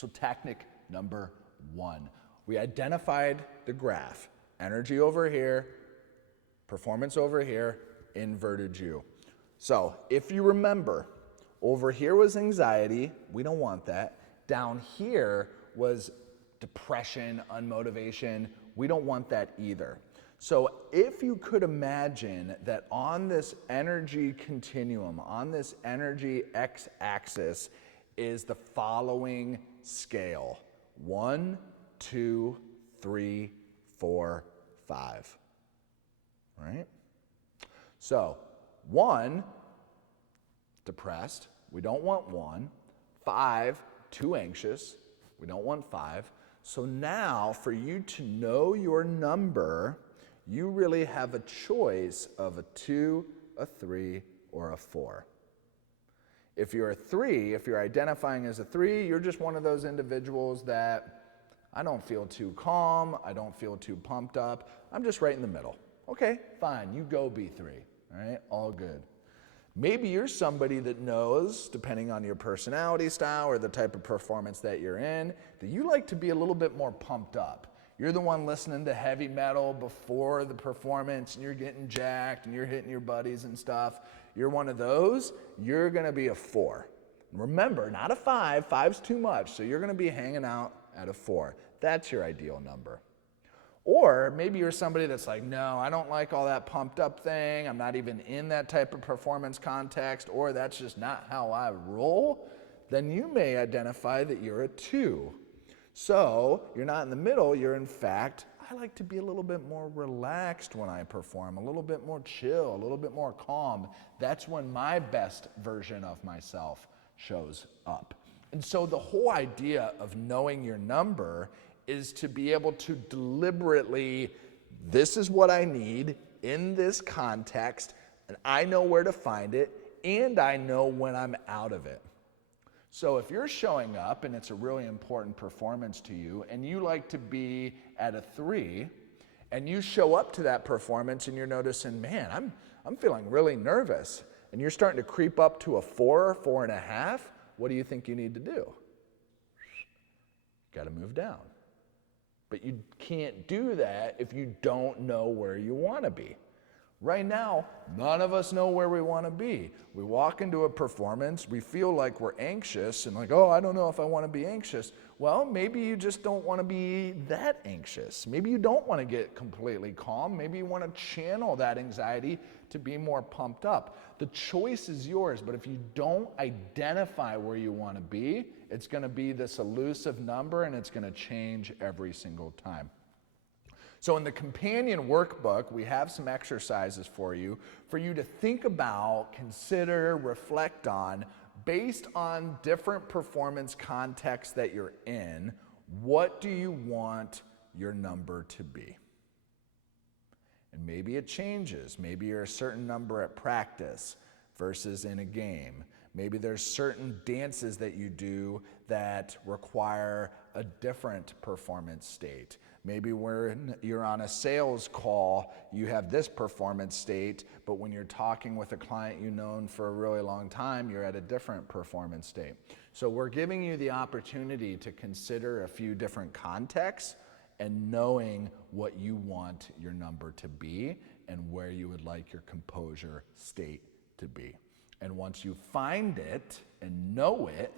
So technique number 1, we identified the graph. Energy over here, performance over here, inverted U. So if you remember, over here was anxiety, we don't want that. Down here was depression, unmotivation, we don't want that either. So if you could imagine that on this energy continuum, on this energy x-axis is the following scale: 1, 2, 3, 4, 5. Right? So 1, depressed, we don't want 1. 5, too anxious, we don't want 5. So now for you to know your number, you really have a choice of a 2, a 3, or a 4. If you're a 3, if you're identifying as a 3, you're just one of those individuals that I don't feel too calm, I don't feel too pumped up, I'm just right in the middle. Okay, fine, you go B3, all right, all good. Maybe you're somebody that knows, depending on your personality style or the type of performance that you're in, that you like to be a little bit more pumped up. You're the one listening to heavy metal before the performance and you're getting jacked and you're hitting your buddies and stuff. You're one of those, you're gonna be a 4. Remember, not a 5, 5's too much, so you're gonna be hanging out at a 4. That's your ideal number. Or maybe you're somebody that's like, no, I don't like all that pumped up thing, I'm not even in that type of performance context, or that's just not how I roll. Then you may identify that you're a 2. So you're not in the middle, you're in fact, I like to be a little bit more relaxed when I perform, a little bit more chill, a little bit more calm. That's when my best version of myself shows up. And so the whole idea of knowing your number is to be able to deliberately, this is what I need in this context, and I know where to find it, and I know when I'm out of it. So if you're showing up and it's a really important performance to you and you like to be at a 3 and you show up to that performance and you're noticing, man, I'm feeling really nervous, and you're starting to creep up to a 4, 4.5, what do you think you need to do? Got to move down. But you can't do that if you don't know where you want to be. Right now, none of us know where we want to be. We walk into a performance, we feel like we're anxious and like, oh, I don't know if I want to be anxious. Well, maybe you just don't want to be that anxious. Maybe you don't want to get completely calm. Maybe you want to channel that anxiety to be more pumped up. The choice is yours, but if you don't identify where you want to be, it's going to be this elusive number and it's going to change every single time. So in the Companion Workbook, we have some exercises for you to think about, consider, reflect on, based on different performance contexts that you're in, what do you want your number to be? And maybe it changes. Maybe you're a certain number at practice versus in a game. Maybe there's certain dances that you do that require a different performance state. Maybe when you're on a sales call, you have this performance state, but when you're talking with a client you've known for a really long time, you're at a different performance state. So we're giving you the opportunity to consider a few different contexts and knowing what you want your number to be and where you would like your composure state to be. And once you find it and know it,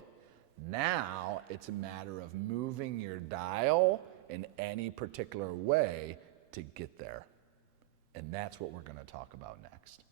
now it's a matter of moving your dial in any particular way to get there. And that's what we're going to talk about next.